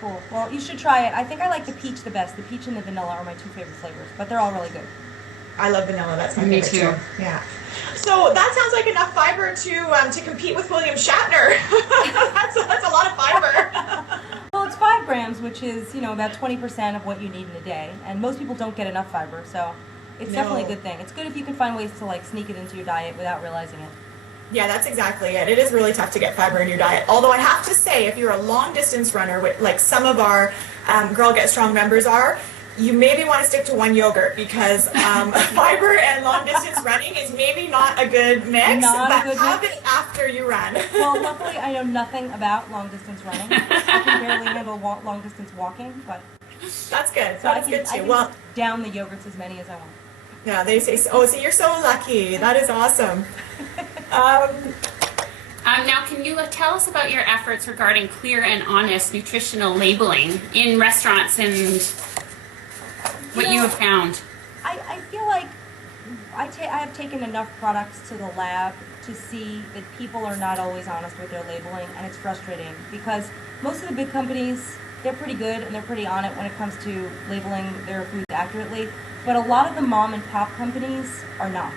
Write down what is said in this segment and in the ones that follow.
Cool. Well, you should try it. I think I like the peach the best. The peach and the vanilla are my 2 favorite flavors, but they're all really good. I love vanilla. That's my Me favorite too. Yeah. So that sounds like enough fiber to compete with William Shatner. that's a lot of fiber. Well, it's 5 grams, which is, about 20% of what you need in a day. And most people don't get enough fiber, so it's definitely a good thing. It's good if you can find ways to sneak it into your diet without realizing it. Yeah, that's exactly it. It is really tough to get fiber in your diet. Although I have to say, if you're a long distance runner, like some of our Girl Get Strong members are, you maybe want to stick to one yogurt because fiber and long distance running is maybe not a good mix, but have it after you run. Well, luckily I know nothing about long distance running. I can barely handle long distance walking, but that's good. So that's good too. I can just down the yogurts as many as I want. Yeah, they say, oh, so you're so lucky. That is awesome. Now, can you tell us about your efforts regarding clear and honest nutritional labeling in restaurants and what you have found? I feel like I have taken enough products to the lab to see that people are not always honest with their labeling, and it's frustrating because most of the big companies, they're pretty good and they're pretty on it when it comes to labeling their foods accurately, but a lot of the mom and pop companies are not.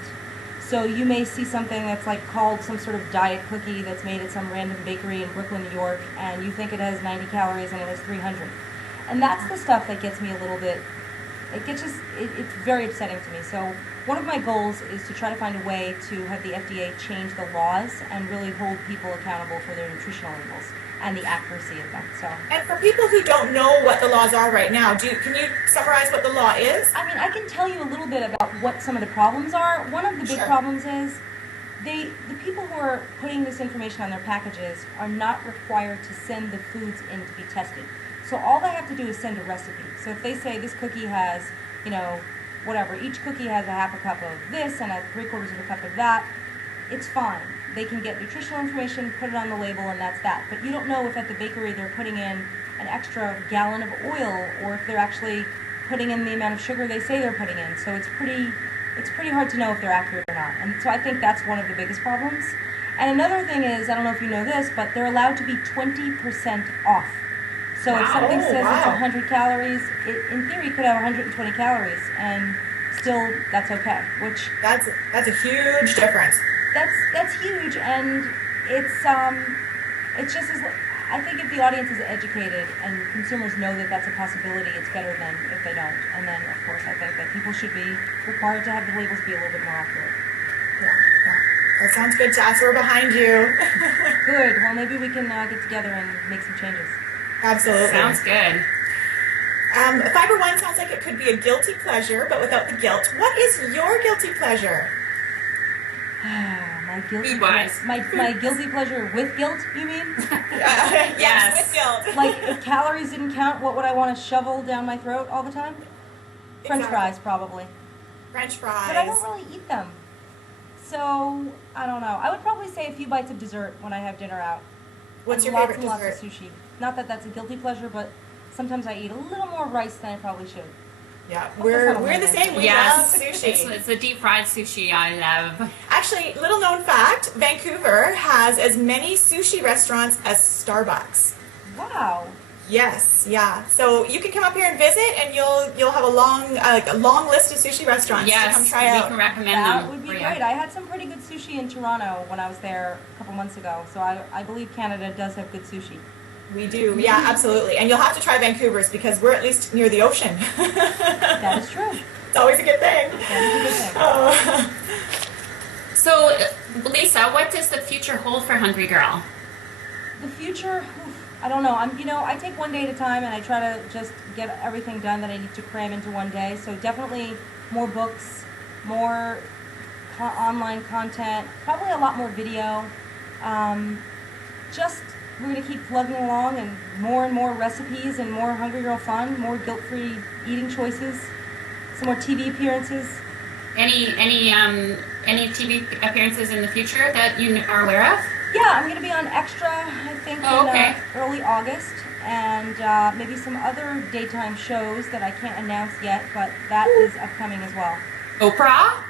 So you may see something that's called some sort of diet cookie that's made at some random bakery in Brooklyn, New York, and you think it has 90 calories and it has 300. And that's the stuff that gets me a little bit, it's very upsetting to me. So one of my goals is to try to find a way to have the FDA change the laws and really hold people accountable for their nutritional labels and the accuracy of them. So. And for people who don't know what the laws are right now, can you summarize what the law is? I mean, I can tell you a little bit about what some of the problems are. One of the big problems is the people who are putting this information on their packages are not required to send the foods in to be tested. So all they have to do is send a recipe. So if they say this cookie has, whatever, each cookie has a half a cup of this and a 3/4 of a cup of that, it's fine. They can get nutritional information, put it on the label, and that's that. But you don't know if at the bakery they're putting in an extra gallon of oil or if they're actually putting in the amount of sugar they say they're putting in. So it's pretty hard to know if they're accurate or not. And so I think that's one of the biggest problems. And another thing is, I don't know if you know this, but they're allowed to be 20% off. So if something says it's 100 calories, it in theory could have 120 calories, and still that's okay. Which that's a huge difference. That's huge, and it's just as I think if the audience is educated and consumers know that that's a possibility, it's better than if they don't. And then of course I think that people should be required to have the labels be a little bit more accurate. Yeah. That sounds good to us. We're behind you. Good. Well, maybe we can get together and make some changes. Absolutely. Sounds good. Fiber One sounds like it could be a guilty pleasure, but without the guilt. What is your guilty pleasure? My guilty pleasure with guilt, you mean? Yes, with guilt. If calories didn't count, what would I want to shovel down my throat all the time? French fries, probably. French fries. But I don't really eat them. So, I don't know. I would probably say a few bites of dessert when I have dinner out. What's your favorite dessert? dessert? Lots of sushi. Not that that's a guilty pleasure, but sometimes I eat a little more rice than I probably should. Yeah, we're the same. We love sushi. It's the deep fried sushi I love. Actually, little known fact, Vancouver has as many sushi restaurants as Starbucks. Wow. Yes, yeah. So you can come up here and visit, and you'll have a long list of sushi restaurants to come try out. We can recommend that them. That would be great. I had some pretty good sushi in Toronto when I was there a couple months ago. So I believe Canada does have good sushi. We do, yeah, absolutely. And you'll have to try Vancouver's because we're at least near the ocean. That is true. It's always a good thing. That is a good thing. Oh. So, Lisa, what does the future hold for Hungry Girl? The future, I don't know. I take one day at a time, and I try to just get everything done that I need to cram into one day. So definitely more books, more online content, probably a lot more video. We're going to keep plugging along, and more recipes and more Hungry Girl fun, more guilt-free eating choices, some more TV appearances. Any TV appearances in the future that you are aware of? Yeah, I'm going to be on Extra, I think, in early August, and maybe some other daytime shows that I can't announce yet, but that is upcoming as well. Oprah?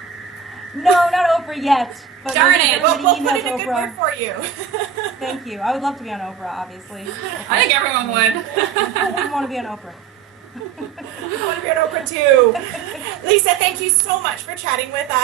No, not Oprah yet. But Darn maybe it. somebody We'll put emails in a good Oprah. word for you. Thank you. I would love to be on Oprah, obviously. I think everyone would. Who wouldn't want to be on Oprah? I want to be on Oprah too. Lisa, thank you so much for chatting with us.